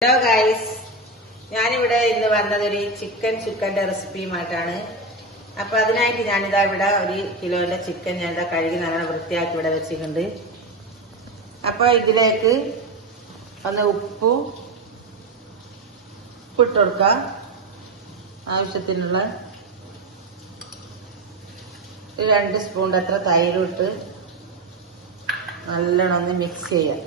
Hello guys ഞാനിവിടെ ഇന്ന് വന്നത് ഒരു ചിക്കൻ ചുക്കന്റെ റെസിപ്പിയുമായിട്ടാണ് അപ്പൊ അതിനായിട്ട് ഞാനിതാ ഇവിടെ ഒരു കിലോന്റെ ചിക്കൻ ഞാൻ ഞാനിതാ കഴുകി നല്ല വൃത്തിയാക്കി ഇവിടെ വെച്ചിട്ടുണ്ട്. അപ്പൊ ഇതിലേക്ക് ഒന്ന് ഉപ്പും ഉപ്പിട്ട് ആവശ്യത്തിനുള്ള രണ്ട് സ്പൂണിന്റെ അത്ര തൈരും ഇട്ട് നല്ലോണം ഒന്ന് മിക്സ് ചെയ്യാം.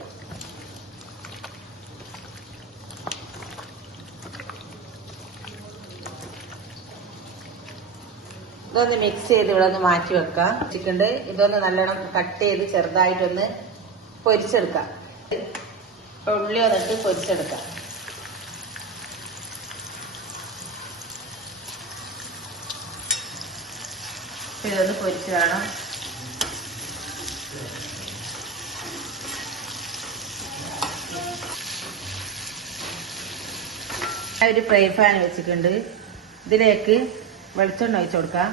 ഇതൊന്ന് മിക്സ് ചെയ്ത് ഇവിടെ ഒന്ന് മാറ്റി വെക്കാം. ചിക്കന്റെ ഇതൊന്ന് നല്ലോണം കട്ട് ചെയ്ത് ചെറുതായിട്ടൊന്ന് പൊരിച്ചെടുക്കാം. ഉള്ളി വന്നിട്ട് പൊരിച്ചെടുക്കാം. ഇതൊന്ന് പൊരിച്ച് വേണം ഒരു ഫ്രൈ പാൻ വെച്ചിട്ടുണ്ട്. ഇതിലേക്ക് വെളിച്ചെണ്ണ ഒഴിച്ചു കൊടുക്കാം.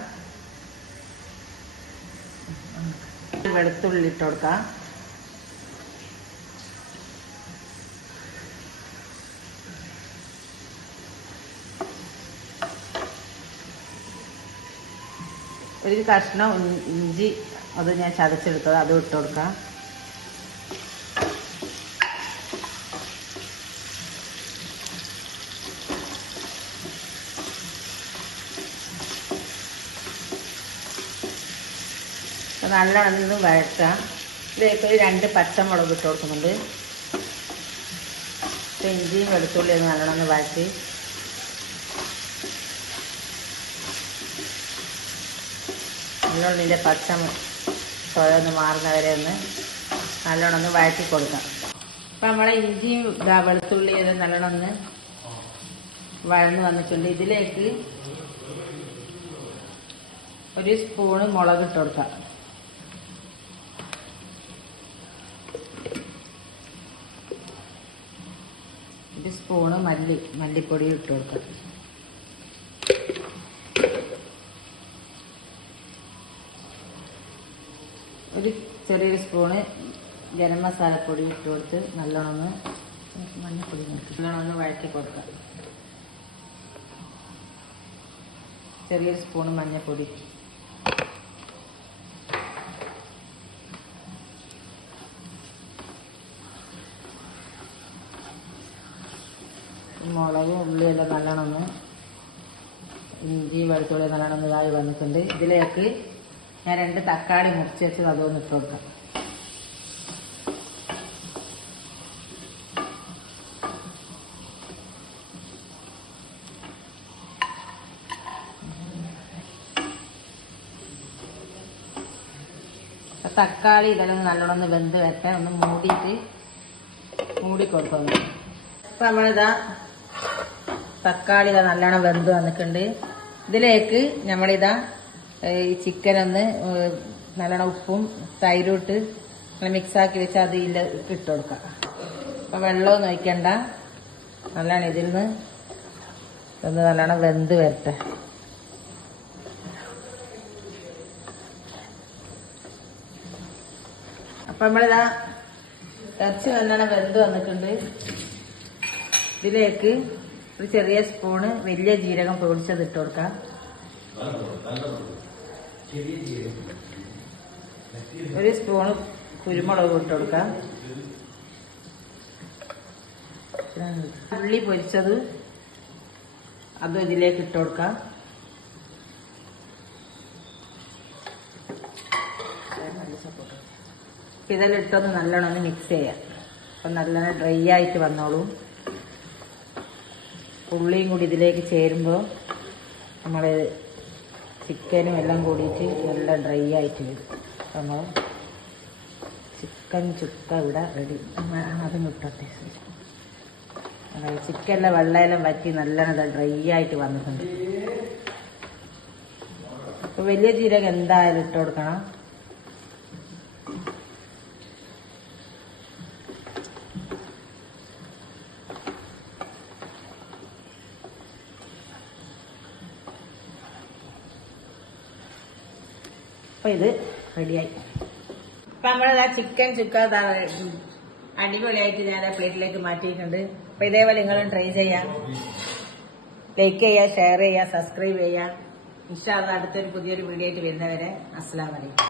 വെളുത്തുള്ളി ഇട്ട് കൊടുക്കാം. ഒരു കഷ്ണം ഇഞ്ചി അത് ഞാൻ ചതച്ചെടുത്തത് അതും ഇട്ട് കൊടുക്കാം. അപ്പൊ നല്ലോണം ഇത് വഴറ്റാം ഇതിലേക്ക് ഒരു രണ്ട് പച്ചമുളക് ഇട്ട് കൊടുക്കുന്നുണ്ട്. ഇഞ്ചിയും വെളുത്തുള്ളി ഒന്ന് നല്ലോണം ഒന്ന് വഴറ്റി. നല്ലോണം പച്ച ചോര ഒന്ന് മാറുന്ന വരെ ഒന്ന് നല്ലോണം ഒന്ന് വഴറ്റി കൊടുക്കാം. അപ്പം നമ്മളെ ഇഞ്ചിയും വെളുത്തുള്ളിയും വെളുത്തുള്ളി ഇത് നല്ലോണം ഒന്ന് വഴന്ന് വന്നിട്ടുണ്ട്. ഇതിലേക്ക് ഒരു സ്പൂണ് മുളക് ഇട്ട് കൊടുക്കാം. ഒരു സ്പൂണ് മല്ലി മല്ലിപ്പൊടി ഇട്ട് കൊടുക്കാം. ഒരു ചെറിയൊരു സ്പൂണ് ഗരം മസാലപ്പൊടി ഇട്ട് കൊടുത്ത് നല്ലോണം മഞ്ഞപ്പൊടി നല്ലോണം വഴറ്റി കൊടുക്കാം. ചെറിയൊരു സ്പൂണ് മഞ്ഞപ്പൊടി. മുളകും ഉള്ളിയെല്ലാം നല്ലോണം ഇഞ്ചി വെളുത്തുള്ളി നല്ലോണം ഇതായി വന്നിട്ടുണ്ട്. ഇതിലേക്ക് ഞാൻ രണ്ട് തക്കാളി മുറിച്ച് വെച്ചത് അതൊന്ന് ഇട്ട് കൊടുക്കാം. തക്കാളി ഇതെല്ലാം നല്ലോണം വെന്ത് വെക്കാൻ ഒന്ന് മൂടിയിട്ട് മൂടി അപ്പൊ നമ്മളിതാ തക്കാളി നല്ലോണം വെന്ത് വന്നിട്ടുണ്ട്. ഇതിലേക്ക് നമ്മളിതാ ഈ ചിക്കൻ ഒന്ന് നല്ലോണം ഉപ്പും തൈരും ഇട്ട് മിക്സാക്കി വെച്ച് അത് ഇല്ല ഇട്ട് കൊടുക്കാം. അപ്പൊ വെള്ളമൊന്നും ഒഴിക്കണ്ട. നല്ലോണം ഇതിൽ നിന്ന് ഒന്ന് നല്ലോണം വെന്ത് വരട്ടെ. അപ്പൊ നമ്മളിതാ ഇറച്ചി നല്ലോണം വെന്ത് വന്നിട്ടുണ്ട്. ഇതിലേക്ക് ഒരു ചെറിയ സ്പൂണ് വലിയ ജീരകം പൊടിച്ചത് ഇട്ട് കൊടുക്കാം. ഒരു സ്പൂണ് കുരുമുളക് ഇട്ട് കൊടുക്കാം. ഉള്ളി പൊരിച്ചത് അതും ഇതിലേക്ക് ഇട്ട് കൊടുക്കാം. ഇതെല്ലാം ഇട്ടൊന്ന് നല്ലോണം ഒന്ന് മിക്സ് ചെയ്യാം. അപ്പം നല്ലോണം ഡ്രൈ ആയിട്ട് വന്നോളൂ. ഉള്ളിയും കൂടി ഇതിലേക്ക് ചേരുമ്പോൾ നമ്മൾ ചിക്കനും എല്ലാം കൂടിയിട്ട് നല്ല ഡ്രൈ ആയിട്ട് വരും. നമ്മൾ ചിക്കൻ ചുക്ക ഇവിടെ റെഡി അതും ഇട്ടോട്ടെ അതായത് ചിക്കനിലെ വെള്ളമെല്ലാം വറ്റി നല്ലോണം ഡ്രൈ ആയിട്ട് വന്നിട്ടുണ്ട്. അപ്പോൾ വലിയ ജീരകം എന്തായാലും ഇട്ട് കൊടുക്കണം. അപ്പൊ ഇത് റെഡിയായി. അപ്പൊ നമ്മളത് ആ ചിക്കൻ ചുക്ക അടിപൊളിയായിട്ട് ഞാൻ ആ പ്ലേറ്റിലേക്ക് മാറ്റിയിട്ടുണ്ട്. അപ്പൊ ഇതേപോലെ നിങ്ങളും ട്രൈ ചെയ്യാം. ലൈക്ക് ചെയ്യുക ഷെയർ ചെയ്യുക സബ്സ്ക്രൈബ് ചെയ്യുക ഇൻഷാല്ല അടുത്തൊരു പുതിയൊരു വീഡിയോ ആയിട്ട് വരുന്നവരെ അസ്സലാമലൈക്കും